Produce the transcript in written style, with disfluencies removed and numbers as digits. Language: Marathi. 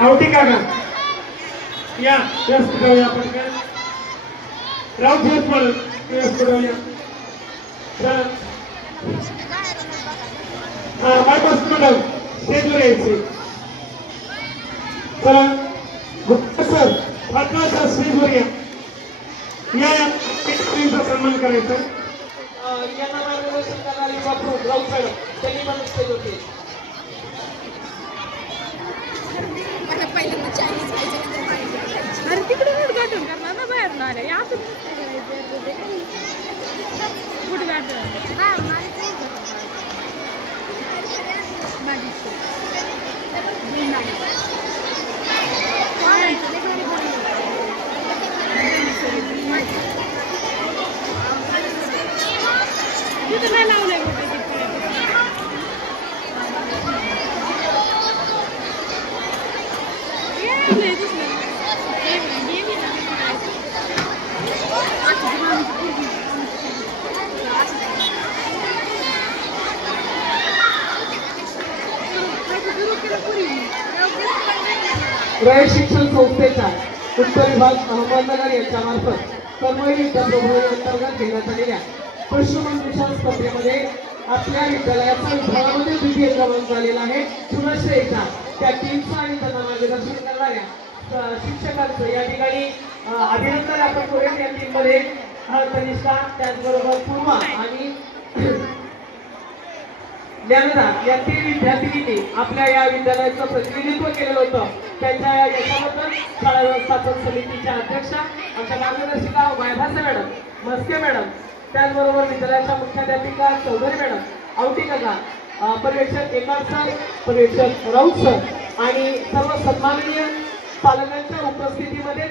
आवटी काका या व्यस्त करूया आपण काय राव घेत पण व्यस्त करूया बायपास मॅडम स्टेजवर यायचे चला गुप्ता सर फाटला सर स्टेजवर या या स्क्रीनचा सन्मान करायचा यांना मार्गदर्शन करणारी बापू राऊत मॅडम त्यांनी पण स्टेजवर यायचे अरे तिकडे उद्घाटन करणार ना बाहेर ना आल्या यातून उद्घाटन तिथं नाही लावलंय रयत शिक्षण संस्थेच्या उत्तर विभाग अहमदनगर यांच्यामार्फत कर्मवीर विद्याप्रबोधिनीअंतर्गत घेण्यात आलेल्या पशुमंजुषा स्पर्धेमध्ये आपल्या विद्यालयाचा विभागामध्ये द्वितीय क्रमांक आलेला आहे सुरक्षेचा त्या टीमचं आणि त्यांना मार्गदर्शन करणाऱ्या शिक्षकांचं या ठिकाणी अभिनंदन आपण करूया या टीममध्ये तनिष्का त्याचबरोबर पूर्वा आणि ज्ञानदा या 3 विद्यार्थिनींनी आपल्या या विद्यालयाचं प्रतिनिधित्व केलेलं होतं त्यांच्या याच्याबद्दल शाळा व्यवस्थापन समितीच्या अध्यक्षा आमच्या मार्गदर्शिका मायभासे मॅडम मस्के मॅडम त्याचबरोबर विद्यालयाच्या मुख्याध्यापिका चौधरी मॅडम आवटी काका पर्यवेक्षक एकार सर पर्यवेक्षक राऊत सर आणि सर्व सन्माननीय पालकांच्या उपस्थितीमध्ये